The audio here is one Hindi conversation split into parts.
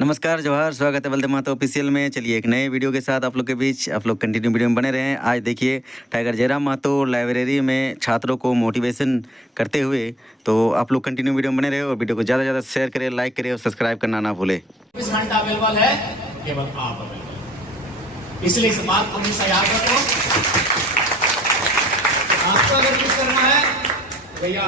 नमस्कार, जोहार, स्वागत है बलदेव महतो ऑफिशियल में। चलिए एक नए वीडियो के साथ आप लोग के बीच आप लोग कंटिन्यू वीडियो में बने रहें। आज देखिए टाइगर जयराम महतो लाइब्रेरी में छात्रों को मोटिवेशन करते हुए, तो आप लोग कंटिन्यू वीडियो में बने रहे और वीडियो को ज़्यादा से ज़्यादा शेयर करें, लाइक करें और सब्सक्राइब करना ना भूलें। 24 घंटा अवेलेबल है, केवल आप अवेलेबल। इसलिए इस बात को हमेशा याद रखो। आपको अगर कुछ करना है भैया,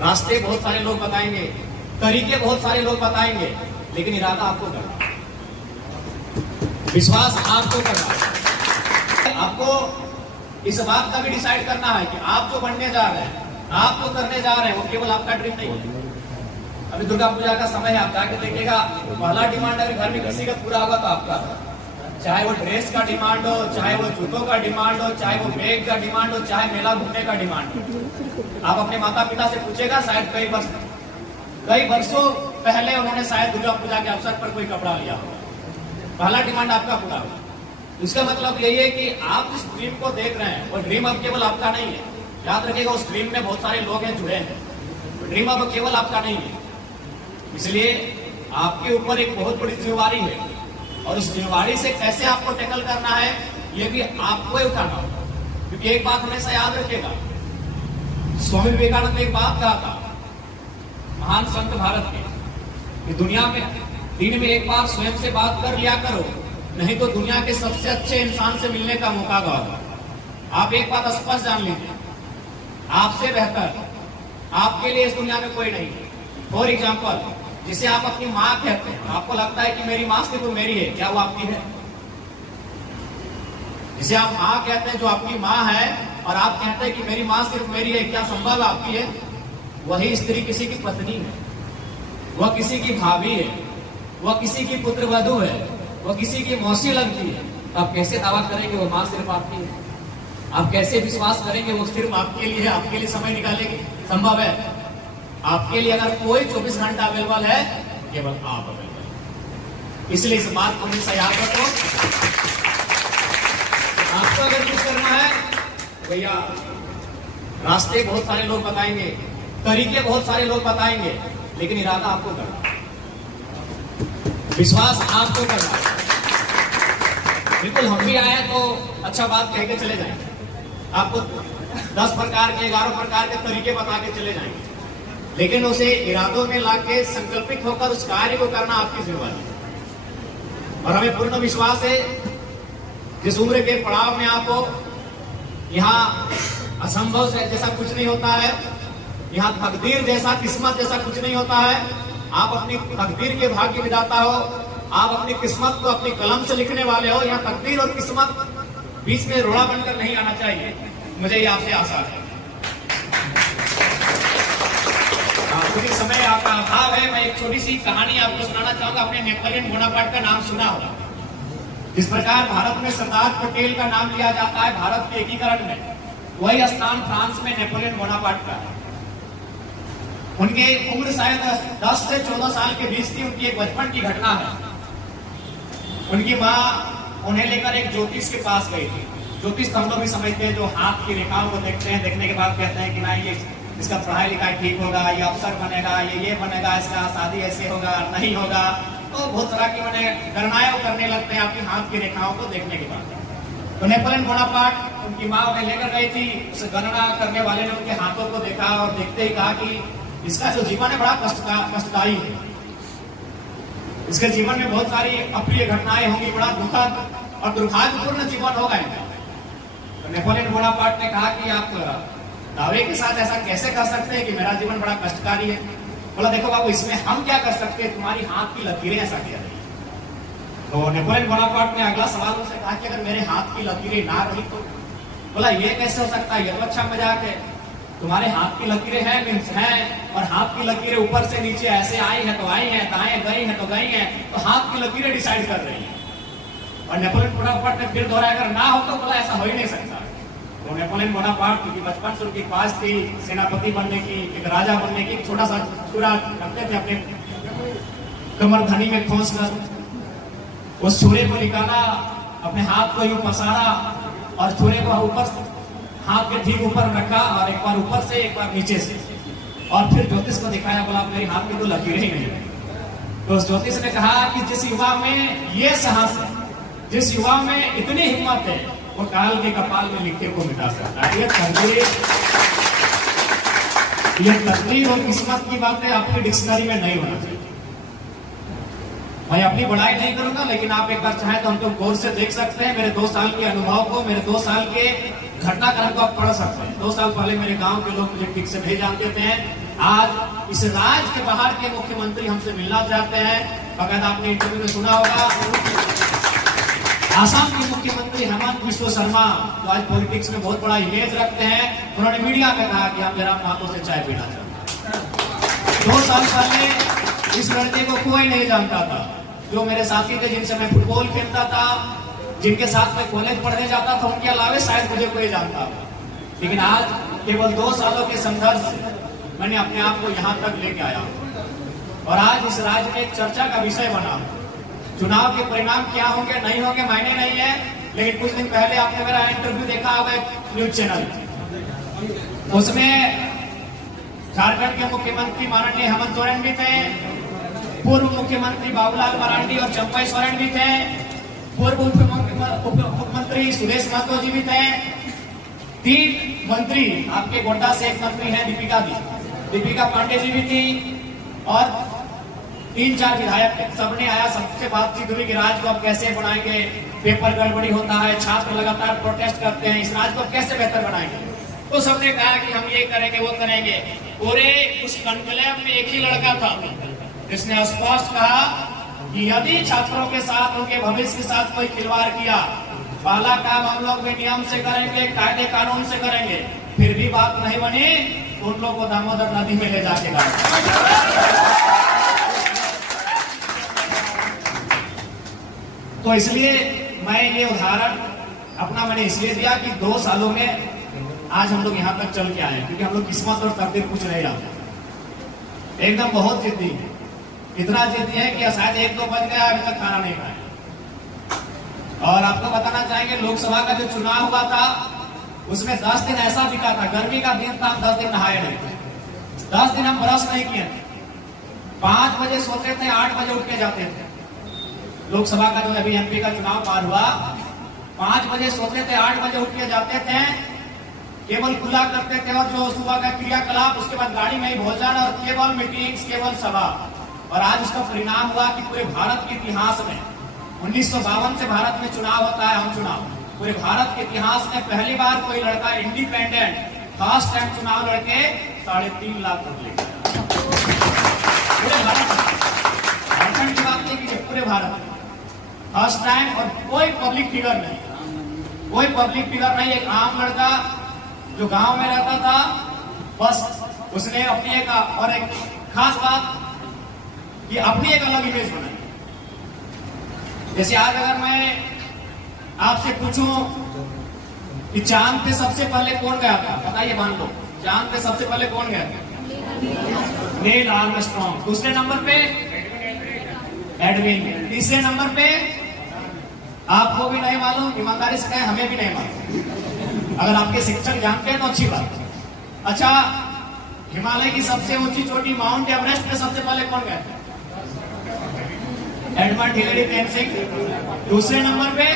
रास्ते बहुत सारे लोग बताएंगे, तरीके बहुत सारे लोग बताएंगे, लेकिन इरादा आपको करना, विश्वास आपको करना। आपको इस बात का भी डिसाइड करना है कि आप जो बनने जा रहे हैं, आप जो करने जा रहे हैं, वो केवल आपका ड्रीम नहीं है। अभी दुर्गा पूजा का समय है, आप जाके देखिएगा, पहला डिमांड अगर घर में किसी का पूरा होगा तो आपका, चाहे वो ड्रेस का डिमांड हो, चाहे वो जूतों का डिमांड हो, चाहे वो बैग का डिमांड हो, चाहे मेला घूमने का डिमांड हो। आप अपने माता पिता से पूछेगा, शायद कई वर्षों पहले उन्होंने शायद दुर्गा पूजा के अवसर पर कोई कपड़ा लिया हो, पहला डिमांड आपका पूरा हो। इसका मतलब यही है कि आप जिस ड्रीम को देख रहे हैं, वो ड्रीम अब केवल आपका नहीं है। याद रखिएगा, उस ड्रीम में बहुत सारे लोग हैं, जुड़े हैं। ड्रीम अब केवल आपका नहीं है, इसलिए आपके ऊपर एक बहुत बड़ी जिम्मेवारी है, और उस जिम्मेवारी से कैसे आपको टैकल करना है, ये भी आपको ही उठाना होगा। क्योंकि एक बात हमेशा याद रखिएगा, स्वामी विवेकानंद ने एक बात कहा था, महान संत भारत के, कि दुनिया में दिन में एक बार स्वयं से बात कर लिया करो, नहीं तो दुनिया के सबसे अच्छे इंसान से मिलने का मौका होगा। आप एक बात स्पष्ट जान लीजिए, आपसे बेहतर आपके लिए इस दुनिया में कोई नहीं है। फॉर एग्जाम्पल, जिसे आप अपनी माँ कहते हैं, आपको लगता है कि मेरी माँ सिर्फ मेरी है, क्या वो आपकी है? जिसे आप माँ कहते हैं, जो आपकी माँ है, और आप कहते हैं कि मेरी माँ सिर्फ मेरी है, क्या संभव आपकी है? वही स्त्री किसी की पत्नी है, वह किसी की भाभी है, वह किसी की पुत्रवधू है, वह किसी की मौसी लगती है। आप कैसे दावा करेंगे वो माँ सिर्फ आपकी है? आप कैसे विश्वास करेंगे वो सिर्फ आपके लिए है, आपके लिए समय निकालेगी? संभव है? आपके लिए अगर कोई 24 घंटा अवेलेबल है, केवल आप अवेलेबल। इसलिए इस बात को हमेशा याद रखो। आपको अगर कुछ करना है भैया, रास्ते बहुत सारे लोग बताएंगे, तरीके बहुत सारे लोग बताएंगे, लेकिन इरादा आपको करना, विश्वास आपको करना। बिल्कुल हम भी आए तो अच्छा बात कह के चले जाएंगे, आपको 10 प्रकार के 11 प्रकार के तरीके बता के चले जाएंगे, लेकिन उसे इरादों में लाके संकल्पित होकर उस कार्य को करना आपकी जिम्मेदारी है। और हमें पूर्ण विश्वास है, जिस उम्र के पड़ाव में आप हो, यहाँ असंभव से जैसा कुछ नहीं होता है, यहाँ तकदीर जैसा, किस्मत जैसा कुछ नहीं होता है। आप अपनी तकदीर के भाग्य विधाता हो, आप अपनी किस्मत को अपनी कलम से लिखने वाले हो। यहाँ तकदीर और किस्मत बीच में रोड़ा बनकर नहीं आना चाहिए, मुझे ये आपसे आशा है। क्योंकि समय आपका अभाव है, मैं एक छोटी सी कहानी आपको सुनाना चाहूंगा। आपने नेपोलियन बोनापार्ट का नाम सुना होगा। जिस प्रकार भारत में सरदार पटेल का नाम लिया जाता है भारत के एकीकरण में, वही स्थान फ्रांस में नेपोलियन बोनापार्ट का है। उनकी उम्र शायद 10 से 14 साल के बीच थी। उनकी एक बचपन की घटना है। उनकी माँ उन्हें लेकर एक ज्योतिष के पास गई थी। ज्योतिष तो हम लोग भी समझते हैं, जो हाथ की रेखाओं को देखते हैं, देखने के बाद कहते हैं कि ना ये इसका पढ़ाई लिखाई ठीक होगा, ये अफसर बनेगा, ये बनेगा, इसका शादी ऐसे होगा, नहीं होगा। तो बहुत तरह की मैंने गणनाएं करने लगते हैं आपकी हाथ की रेखाओं को देखने के बाद। तो नेपोलियन बोनापार्ट, उनकी माँ उन्हें लेकर गई थी। उस गणना करने वाले ने उनके हाथों को देखा और देखते ही कहा कि इसका जो जीवन है बड़ा कष्टदायी है, इसके जीवन में बहुत सारी अप्रिय घटनाएं होंगी, बड़ा दुखद और दुर्भाग्यपूर्ण जीवन होगा इनका। तो नेपोलियन बोनापार्ट ने कहा कि आप दावे के साथ ऐसा कैसे कर सकते हैं कि मेरा जीवन बड़ा कष्टकारी है? बोला, देखो बाबू, इसमें हम क्या कर सकते हैं, तुम्हारी हाथ की लकीरें ऐसा कह रही है। तो नेपोलियन बोनापार्ट ने अगला सवाल उनसे कहा कि अगर मेरे हाथ की लकीरें ना रही तो? बोला, ये कैसे हो सकता है, ये तो अच्छा मजाक है। तुम्हारे हाथ की लकीरें हैं मीन्स हैं, और हाथ की लकीरें ऊपर से नीचे ऐसे आई है तो आई है, दाएं गई है तो गई है, तो हाथ की लकीरें डिसाइड कर रही है। और नेपोलियन बोनापार्ट ने फिर दोहराया, अगर ना हो तो बोला ऐसा हो ही नहीं सकता। तो नेपोलियन बोनापार्ट की बचपन से उनकी ख्वाहिश थी सेनापति बनने की, एक राजा बनने की। छोटा सा छुरा रखते थे अपने कमरधनी में खोस कर, उस छुरे को निकाला, अपने हाथ को यूं पसारा और छुरे को ऊपर, हाथ के ठीक ऊपर रखा, और एक बार ऊपर से एक बार नीचे से, और फिर ज्योतिष को दिखाया। बोला, मेरे हाथ में तो लकीरें ही नहीं है। तो उस ज्योतिष ने कहा कि जिस युवा में ये साहस है, जिस युवा में इतनी हिम्मत है, वो काल के कपाल में लिखे को मिटा सकता है। ये तकदीर और किस्मत की बातें आपकी डिक्शनरी में नहीं होना चाहिए। मैं अपनी बड़ाई नहीं करूंगा, लेकिन आप एक बार चाहें तो हमको गौर से देख सकते हैं। मेरे 2 साल के अनुभव को, मेरे 2 साल के घटनाक्रम को आप पढ़ सकते हैं। 2 साल पहले मेरे गांव के लोग मुझे ठीक से नहीं जानते थे। आज इस राज्य के बाहर के मुख्यमंत्री हमसे मिलना चाहते हैं। बकायदा आपने इंटरव्यू में सुना होगा, आसाम के मुख्यमंत्री हेमंत बिस्वा शर्मा, जो आज पॉलिटिक्स में बहुत बड़ा इमेज रखते हैं, उन्होंने मीडिया में कहा कि हम जयराम महतो से चाय पीना चाहते हैं। 2 साल पहले इस लड़के को कोई नहीं जानता था। जो मेरे साथी थे, जिनसे मैं फुटबॉल खेलता था, जिनके साथ मैं कॉलेज पढ़ने जाता था, उनके अलावा शायद मुझे कोई जानता था। लेकिन आज केवल 2 सालों के संघर्ष से मैंने अपने आप को यहाँ तक लेके आया और आज इस राज्य में एक चर्चा का विषय बना। चुनाव के परिणाम क्या होंगे नहीं होंगे मायने नहीं है, लेकिन कुछ दिन पहले आपने मेरा इंटरव्यू देखा होगा न्यूज चैनल, उसमें झारखंड के मुख्यमंत्री माननीय हेमंत सोरेन भी थे, पूर्व मुख्यमंत्री बाबूलाल मरांडी और चंपई सोरेन भी थे, पूर्व उप मुख्यमंत्री सुरेश महतो जी भी थे, 3 मंत्री, आपके गोड्डा से एक मंत्री हैं दीपिका पांडे जी भी थी, और 3-4 विधायक थे। सबने आया, सबसे बातचीत हुई कि राज्य को अब कैसे बनाएंगे, पेपर गड़बड़ी होता है, छात्र लगातार प्रोटेस्ट करते हैं, इस राज्य को कैसे बेहतर बनाएंगे। तो सबने कहा कि हम ये करेंगे वो करेंगे। पूरे उस कॉन्क्लेव में एक ही लड़का था जिसने स्पष्ट कहा कि यदि छात्रों के साथ, उनके भविष्य के साथ कोई खिलवाड़ किया, पहला काम हम लोग भी नियम से करेंगे, कायदे कानून से करेंगे, फिर भी बात नहीं बनी, उन लोगों को दामोदर नदी में ले जाके तो इसलिए मैं ये उदाहरण अपना मैंने इसलिए दिया कि 2 सालों में आज हम लोग यहाँ तक चल के आए, क्योंकि हम लोग किस्मत और तकदीर कुछ नहीं जानते। एकदम बहुत जिद्दी है, इतना जिद्दी है कि शायद 1-2 बज गया अभी तक खाना नहीं खाया। और आपको बताना चाहेंगे, लोकसभा का जो चुनाव हुआ था उसमें 10 दिन ऐसा दिखा था, गर्मी का दिन था, हम 10 दिन नहाए नहीं थे, 10 दिन हम ब्रश नहीं किए थे, 5 बजे सोते थे, 8 बजे उठ के जाते थे। लोकसभा का जो अभी एमपी का चुनाव पार हुआ, 5 बजे सोते थे, 8 बजे उठ के जाते थे, केवल खुला करते थे और जो सुबह का क्रियाकलाप, उसके बाद गाड़ी में ही भोजन और केवल मीटिंग्स, केवल सभा। और आज उसका परिणाम हुआ कि पूरे भारत के इतिहास में 1952 से भारत में चुनाव होता है, हम चुनाव, पूरे भारत के इतिहास में पहली बार कोई लड़का इंडिपेंडेंट फर्स्ट टाइम चुनाव लड़के 3.5 लाख वोट लेकर पूरे भारत, झारखंड की बात नहीं की, पूरे भारत में फर्स्ट टाइम। और कोई पब्लिक फिगर नहीं, कोई पब्लिक फिगर नहीं, एक आम लड़का जो गांव में रहता था, बस उसने अपनी एक और एक खास बात कि अपनी एक अलग इमेज बनाई। जैसे आज अगर मैं आपसे पूछूं कि चांद पे सबसे पहले कौन गया था, बताइए, मान लो चांद पे सबसे पहले कौन गया था? Neil Armstrong. दूसरे नंबर पे एडविन। तीसरे नंबर पे आपको भी नहीं मालूम, ईमानदारी से कहें हमें भी नहीं मालूम, अगर आपके शिक्षक जानते हैं तो अच्छी बात। अच्छा, हिमालय की सबसे ऊंची चोटी माउंट एवरेस्ट पे सबसे पहले कौन गया था? Edmund Hillary Tenzing. दूसरे नंबर पे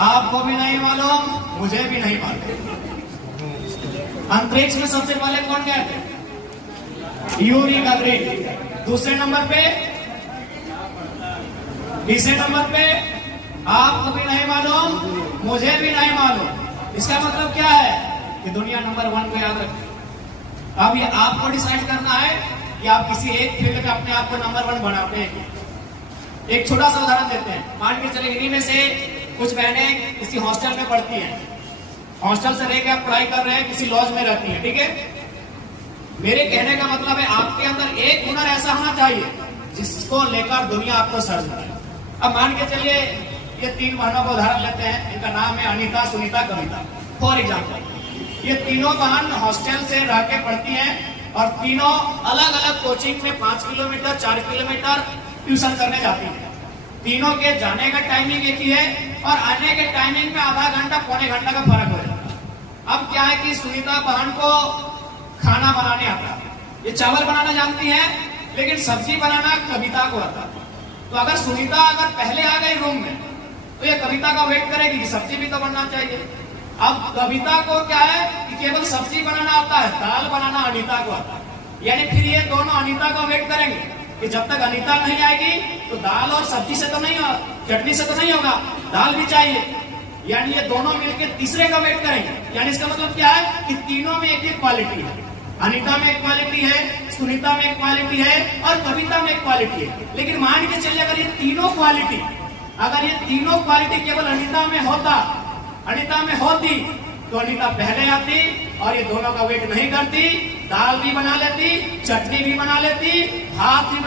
आपको भी नहीं मालूम, मुझे भी नहीं मालूम, अंतरिक्ष में सबसे पहले कौन गया था? यूरी गगरिन। दूसरे नंबर पे, तीसरे नंबर पे आपको भी नहीं मालूम, मुझे भी नहीं मालूम। इसका मतलब क्या है कि दुनिया नंबर 1 को याद रखें। अब ये आपको डिसाइड करना है कि आप किसी एक फील्ड में अपने आप को नंबर 1 बनाते हैं। एक छोटा सा उदाहरण देते हैं, मान के चले इन्हीं में से कुछ बहनें किसी हॉस्टल में पढ़ती हैं, हॉस्टल से रहकर आप पढ़ाई कर रहे हैं, किसी लॉज में रहती हैं, ठीक है। मेरे कहने का मतलब है आपके अंदर एक हुनर ऐसा होना चाहिए जिसको लेकर दुनिया आपको सर्च करे। अब मान के चलिए ये 3 बहनों का उदाहरण लेते हैं, इनका नाम है अनीता, सुनीता, कविता, फॉर एग्जाम्पल। ये तीनों बहन हॉस्टल से रह के पढ़ती हैं और तीनों अलग अलग कोचिंग में 5 किलोमीटर 4 किलोमीटर ट्यूशन करने जाती हैं। तीनों के जाने का टाइमिंग एक ही है और आने के टाइमिंग में आधा घंटा पौने घंटा का फर्क हो जाता है। अब क्या है कि सुनीता बहन को खाना बनाने आता है, ये चावल बनाना जानती है, लेकिन सब्जी बनाना कविता को आता है। तो अगर सुनीता अगर पहले आ गई रूम में तो ये कविता का वेट करेगी कि सब्जी भी तो बनना चाहिए। अब कविता को क्या है कि केवल सब्जी बनाना आता है, दाल बनाना अनीता को आता है। यानी फिर ये दोनों अनीता का वेट करेंगे कि जब तक अनीता नहीं आएगी तो दाल और सब्जी से तो नहीं होगा, चटनी से तो नहीं होगा, दाल भी चाहिए। यानी ये दोनों मिलकर तीसरे का वेट करेंगे। यानी इसका मतलब क्या है कि तीनों में एक क्वालिटी है। अनीता में एक क्वालिटी है, सुनीता में एक क्वालिटी है और कविता में एक क्वालिटी है। लेकिन मान के चलिए अगर ये तीनों क्वालिटी केवल अनीता में होती तो अनीता पहले आती और ये दोनों का वेट नहीं करती, दाल भी बना लेती, चटनी भी बना लेती, भात भी